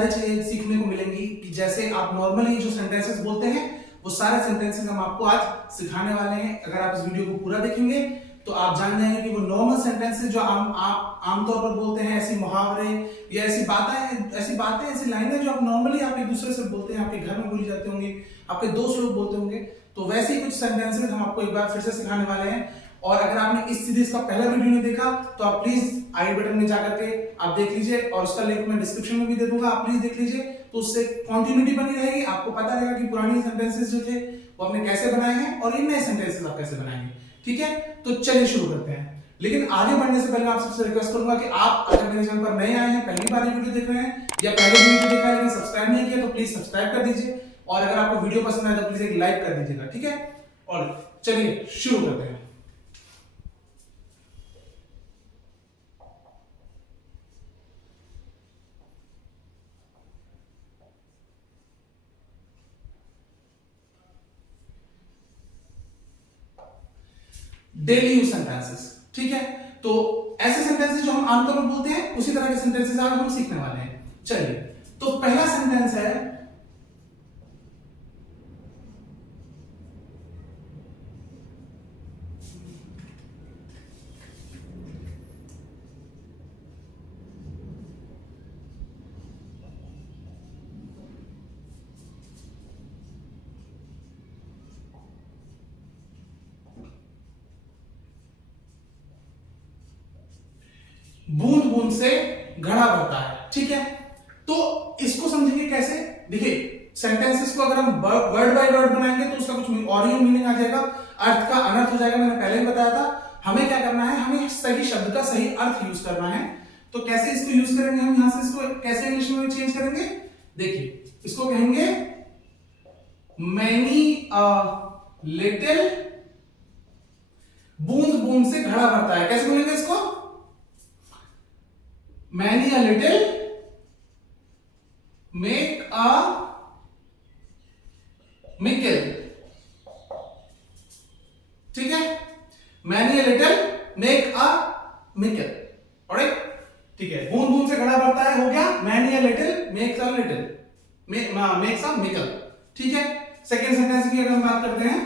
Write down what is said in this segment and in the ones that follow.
सारी चीजें सीखने को मिलेंगी कि जैसे आप नॉर्मली जो सेंटेंसेस बोलते हैं वो सारे सेंटेंसेस हम आपको आज सिखाने वाले हैं। अगर आप इस वीडियो को पूरा देखेंगे तो आप जान जाएंगे कि वो नॉर्मल सेंटेंसेस जो आप आमतौर पर बोलते हैं, ऐसी मुहावरे या ऐसी ऐसी लाइनें जो आप नॉर्मली आप एक दूसरे से बोलते हैं, आपके घर में बोली जाती होंगी, आपके दोस्त लोग बोलते होंगे, तो वैसे ही कुछ सेंटेंसेस हम आपको एक बार फिर से सिखाने वाले हैं। और अगर आपने इस सीरीज का पहला वीडियो नहीं देखा तो आप प्लीज आई बटन में जाकर के आप देख लीजिए, और उसका लिंक मैं डिस्क्रिप्शन में भी दे दूंगा, आप प्लीज देख लीजिए। तो उससे कंटिन्यूटी बनी रहेगी, आपको पता रहेगा कि पुरानी सेंटेंसेस जो थे वो हमने कैसे बनाए हैं और इन नए सेंटेंसेस आप कैसे बनाएंगे। ठीक है, तो चलिए शुरू करते हैं। लेकिन आगे बढ़ने से पहले मैं आप सबसे रिक्वेस्ट करूंगा कि आप अगर मेरे चैनल पर नए आए हैं, पहली बार ये वीडियो देख रहे हैं या पहले वीडियो देखा है लेकिन सब्सक्राइब नहीं किया, तो प्लीज सब्सक्राइब कर दीजिए, और अगर आपको वीडियो पसंद आए तो प्लीज एक लाइक कर दीजिएगा। ठीक है, और चलिए शुरू करते हैं। Daily use sentences. ठीक है, तो ऐसे सेंटेंसेस जो हम आमतौर पर बोलते हैं उसी तरह के सेंटेंसेस आज हम सीखने वाले हैं। चलिए, तो पहला सेंटेंस है बूंद बूंद से घड़ा भरता है। ठीक है, तो इसको समझेंगे कैसे। देखिए, सेंटेंसेस को अगर हम वर्ड बाय वर्ड बनाएंगे तो उसका कुछ और ही मीनिंग आ जाएगा, अर्थ का अनर्थ हो जाएगा। मैंने पहले ही बताया था, हमें क्या करना है, हमें सही शब्द का सही अर्थ यूज करना है। तो कैसे इसको यूज करेंगे हम, यहां से इसको कैसे इंग्लिश में चेंज करेंगे। देखिए, इसको कहेंगे मैनी लिटिल, बूंद बूंद से घड़ा भरता है। कैसे बोलेंगे इसको, many a little make a mickle। ठीक है, many a little make a mickle। Alright, ठीक है, बूंद बूंद से घड़ा भरता है, हो गया many a little makes a little makes a mickle। ठीक है, सेकेंड सेंटेंस की अगर हम बात करते हैं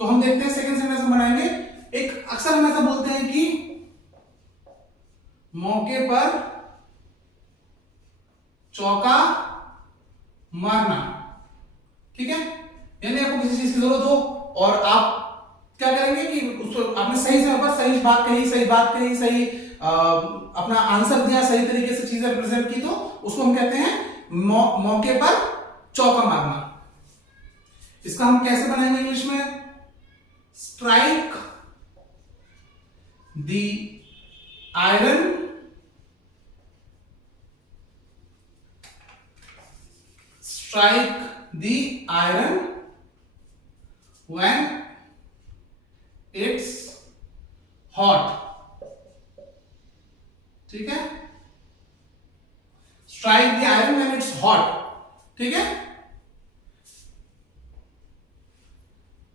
तो हम देखते हैं सेकेंड सेंटेंस हम बनाएंगे। एक अक्सर हम ऐसा बोलते हैं कि मौके पर चौका मारना। ठीक है, यानी आपको किसी चीज की जरूरत हो और आप क्या करेंगे कि उसको आपने सही समय पर सही बात कही, सही अपना आंसर दिया, सही तरीके से चीजें रिप्रेजेंट की, तो उसको हम कहते हैं मौके पर चौका मारना। इसका हम कैसे बनाएंगे इंग्लिश में, strike the iron strike the iron when it's hot। ठीक है, strike the iron when it's hot। ठीक है,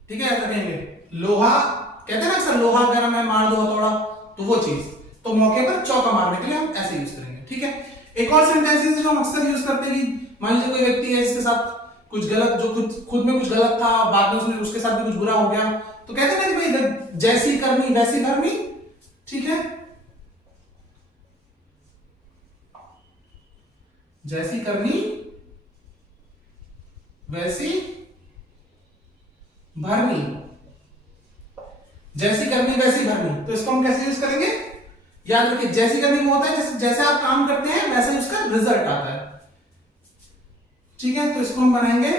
ठीक है, कहेंगे लोहा, कहते हैं ना अक्सर लोहा गर्म है मार दो हथौड़ा, तो वो चीज, तो मौके पर चौका मारने के लिए हम ऐसे यूज करेंगे। ठीक है, एक और सेंटेंस जो हम अक्सर यूज करते हैं कि मान लीजिए कोई व्यक्ति है, इसके साथ कुछ गलत, जो खुद में कुछ गलत था, बाद में उसके साथ भी कुछ बुरा हो गया, तो कहते हैं ना कि भाई जैसी करनी वैसी भरनी। ठीक है, जैसी करनी वैसी भरनी, जैसी करनी वैसी भरनी, तो इसको हम कैसे यूज करेंगे, याद रखिए जैसी करनी में होता है जैसे आप काम करते हैं वैसे ही उसका रिजल्ट आता है। ठीक है, तो इसको हम बनाएंगे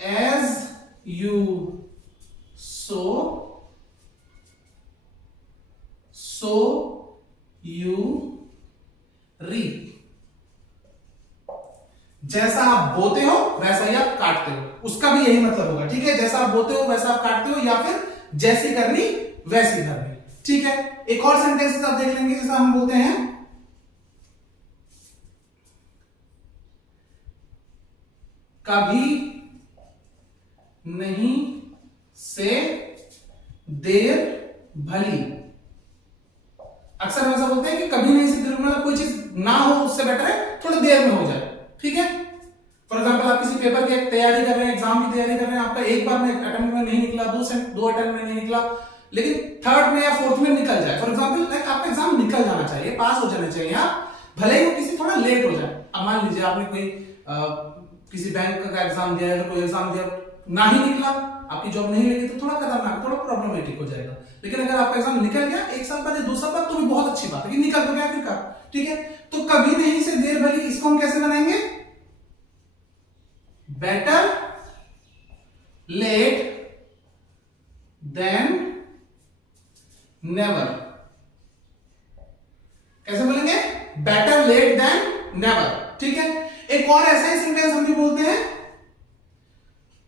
as you sow you reap. जैसा आप बोते हो वैसा ही आप काटते हो, उसका भी यही मतलब होगा। ठीक है, जैसा आप बोते हो वैसा आप काटते हो, या फिर जैसी करनी वैसी भरनी। ठीक है, एक और सेंटेंस आप देख लेंगे, जैसा हम बोलते हैं कभी नहीं से देर भली। अक्सर हम ऐसा बोलते हैं कि कभी नहीं से देर, मतलब कोई चीज ना हो उससे बेटर है थोड़ी देर में हो जाए। ठीक है। फॉर एग्जाम्पल आप किसी पेपर की तैयारी कर रहे हैं, एग्जाम की तैयारी कर रहे हैं, आपका एक बार में अटेम्प्ट में नहीं निकला, दो अटेम्प्ट में नहीं निकला, लेकिन थर्ड में या फोर्थ में निकल जाए, फॉर एग्जाम्पल लाइक आपका एग्जाम निकल जाना चाहिए, पास हो जाना चाहिए आप, भले ही वो किसी थोड़ा लेट हो जाए। अब मान लीजिए आपने कोई किसी बैंक का एग्जाम दिया है, कोई एग्जाम दिया ना ही निकला, आपकी जॉब नहीं लगी, तो थोड़ा खतरनाक, थोड़ा प्रॉब्लमेटिक हो जाएगा। लेकिन अगर आपका एग्जाम निकल गया एक साल बाद या 2 साल बाद, तो भी बहुत अच्छी बात है कि निकल तो गया फिर का, ठीक है। तो कभी नहीं से देर भली, इसको हम कैसे बनाएंगे? Better late than never. कैसे बोलेंगे? बेटर लेट देन नेवर, ठीक है। एक और ऐसा ही सेंटेंस हम भी बोलते हैं,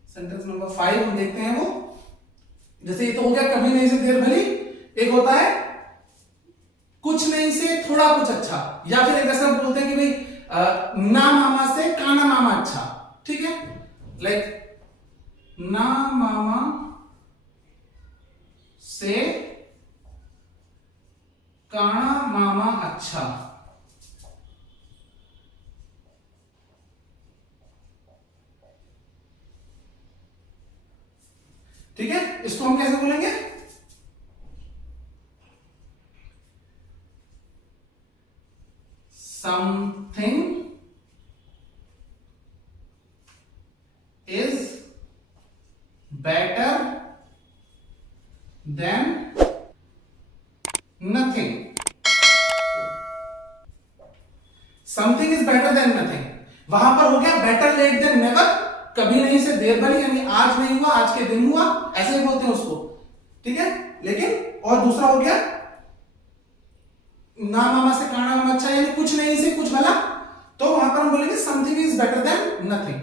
सेंटेंस नंबर 5 हम देखते हैं। वो जैसे ये तो हो गया कभी नहीं से देर भली, एक होता है कुछ नहीं से थोड़ा कुछ अच्छा, या फिर एक ऐसा बोलते हैं कि भाई ना मामा से काना मामा अच्छा, ठीक है। लाइक ना मामा से काना मामा अच्छा, ठीक है। इसको हम कैसे बोलेंगे? Something is better than nothing. Something is better than nothing, वहां पर हो गया बेटर लेट देन नेवर, कभी नहीं से देर भली, यानी आज नहीं हुआ आज के दिन हुआ, ऐसे ही बोलते हैं उसको, ठीक है। लेकिन और दूसरा हो गया ना मामा से काना मामा अच्छा, यानी कुछ नहीं से कुछ भला, तो वहां पर हम बोलेंगे something is better than nothing,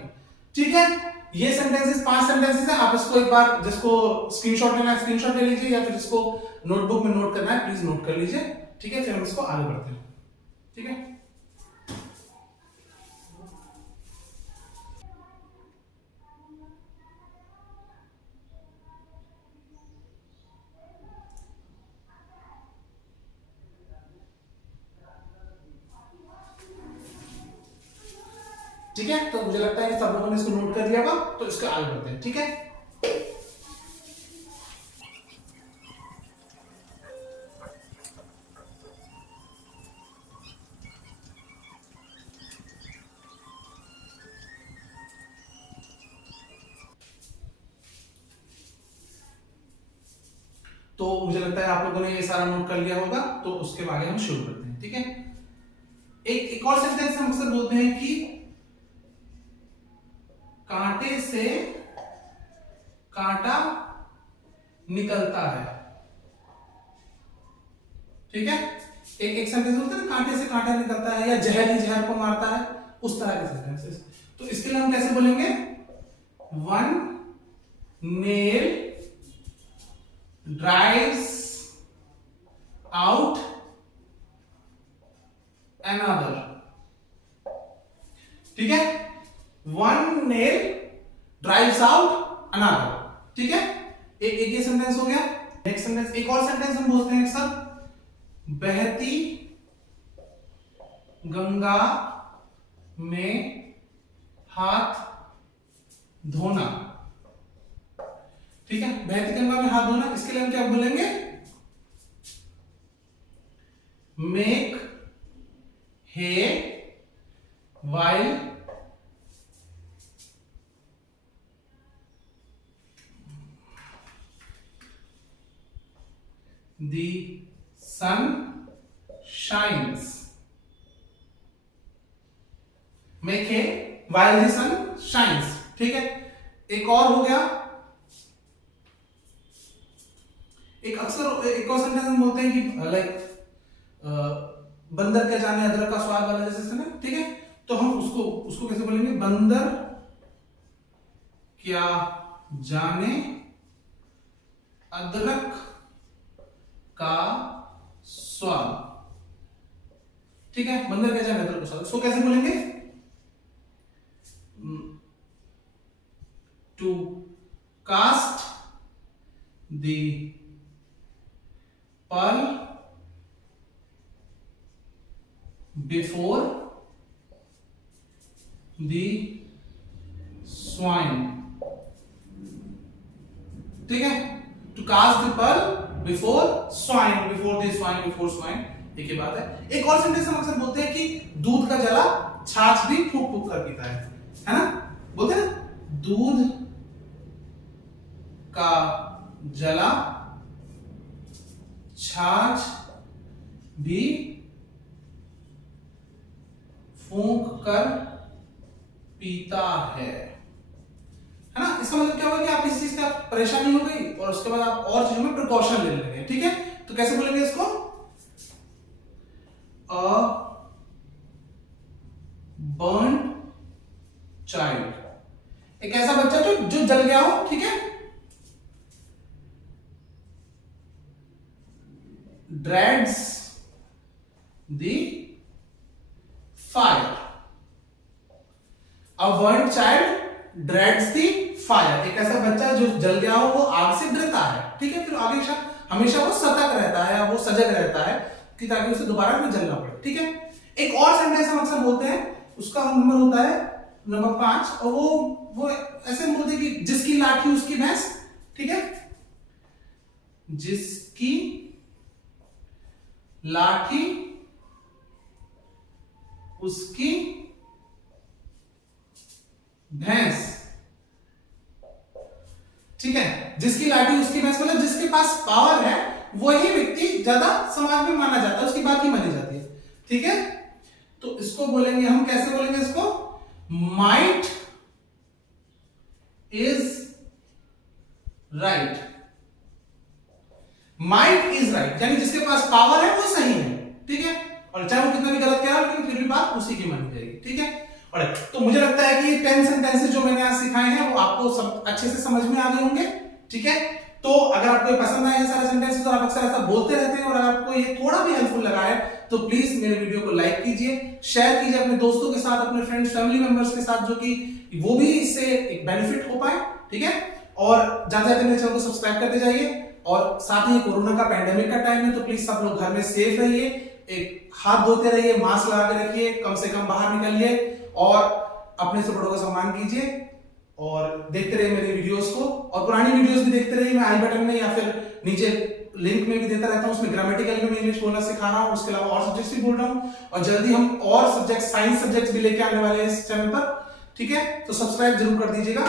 ठीक है। ये सेंटेंसेस 5 सेंटेंसेस है। आप इसको एक बार, जिसको स्क्रीनशॉट लेना है स्क्रीनशॉट ले लीजिए, या फिर जिसको नोटबुक में नोट करना है प्लीज नोट कर लीजिए, ठीक है। फिर हम इसको आगे बढ़ते हैं, ठीक है। ठीक है, तो मुझे लगता है कि सब लोगों ने इसको नोट कर लिया होगा, तो इसको आगे बढ़ते हैं, ठीक है। तो मुझे लगता है आप लोगों ने ये सारा नोट कर लिया होगा, तो उसके बाद हम शुरू करते हैं, ठीक है। एक और सेंटेंस हम अक्सर बोलते हैं कि कांटे से कांटा निकलता है, ठीक है। एक सेंटेंस होता है ना, कांटे से कांटा निकलता है, या जहर ही जहर को मारता है, उस तरह के सेंटेंसेस। तो इसके लिए हम कैसे बोलेंगे? One nail drives out another, ठीक है। One nail drives out another, ठीक है। एक ये सेंटेंस हो गया। नेक्स्ट सेंटेंस, एक और सेंटेंस हम बोलते हैं सर, बहती गंगा में हाथ धोना, ठीक है। बहती गंगा में हाथ धोना, इसके लिए हम क्या बोलेंगे? Make hay while the sun shines, make hay while the sun shines, ठीक है। एक और हो गया, एक अक्सर एक और सेंटेंस हम बोलते हैं कि लाइक बंदर क्या जाने अदरक का स्वाद वाला, जैसे ना, ठीक है। तो हम उसको उसको कैसे बोलेंगे? बंदर क्या जाने अदरक का स्वाद, ठीक है। बंदर क्या जाने अदरक का स्वाद, उसको कैसे बोलेंगे? To cast the pearl before the swine, ठीक है, to cast the pearl before swine, before the swine, before swine, एक ही बात है। एक और सेंटेंस हम अक्सर बोलते हैं कि दूध का जला छाछ भी फूंक फूंक कर पीता है ना, बोलते हैं ना, दूध का जला छाछ भी फूंक कर पीता है ना। इसका मतलब क्या होगा कि आप इस चीज से परेशानी हो गई और उसके बाद आप और चीजों में प्रिकॉशन ले लेंगे, ठीक है। तो कैसे बोलेंगे इसको, अ बर्न चाइल्ड, एक ऐसा बच्चा जो जल गया हो, ठीक है, dreads the fire, a burnt child dreads the fire, एक ऐसा बच्चा जो जल गया हो वो आग से डरता है, ठीक है, फिर आगे हमेशा वो सतर्क रहता है या वो सजग रहता है कि ताकि उसे दोबारा न जलना पड़े, ठीक है। एक और सेंटेंस हम अक्सर बोलते हैं, उसका नंबर होता है नंबर 5, और वो ऐसे बोलते हैं कि जिसकी लाठी उसकी भैंस, ठीक है, जिसकी लाठी उसकी भैंस, ठीक है, जिसकी लाठी उसकी भैंस, मतलब जिसके पास पावर है वही व्यक्ति ज्यादा समाज में माना जाता है, उसकी बात ही मानी जाती है, ठीक है। तो इसको बोलेंगे हम, कैसे बोलेंगे इसको, might is right, might is right, यानी जिसके पास पावर है वो सही है, ठीक है, और चाहे वो कितना भी गलत कह रहा हो लेकिन फिर भी बात उसी की मानी जाएगी, ठीक है। और तो मुझे लगता है कि ये 10 सेंटेंसेस जो मैंने आज सिखाए हैं वो आपको सब अच्छे से समझ में आ गए होंगे, ठीक है। तो अगर आपको ये पसंद आए सारे सेंटेंसेस, तो आप अक्सर ऐसा बोलते रहते हैं, और अगर आपको ये थोड़ा भी हेल्पफुल लगा है तो प्लीज मेरे वीडियो को लाइक कीजिए, शेयर कीजिए अपने दोस्तों के साथ, अपने फ्रेंड्स फैमिली मेंबर्स के साथ, जो कि वो भी इससे एक बेनिफिट हो पाए, ठीक है। और जाते जाते मेरे चैनल को सब्सक्राइब करते जाइए, और साथ ही कोरोना का पैंडेमिक का टाइम है तो प्लीज सब लोग घर में सेफ रहिए, एक हाथ धोते रहिए, मास्क लगा के रखिए, कम से कम बाहर निकलिए, और अपने से बड़ों का सम्मान कीजिए, और देखते रहिए मेरे वीडियोस को, और पुरानी वीडियोस भी देखते रहिए, मैं आई बटन में या फिर नीचे लिंक में भी देता रहता हूं, उसमें ग्रामेटिकल में इंग्लिश बोलना सिखा रहा हूं, उसके अलावा और सब्जेक्ट्स भी बोल रहा हूं, और जल्दी हम और सब्जेक्ट साइंस सब्जेक्ट्स भी लेके आने वाले हैं इस चैनल पर, ठीक है। तो सब्सक्राइब जरूर कर दीजिएगा।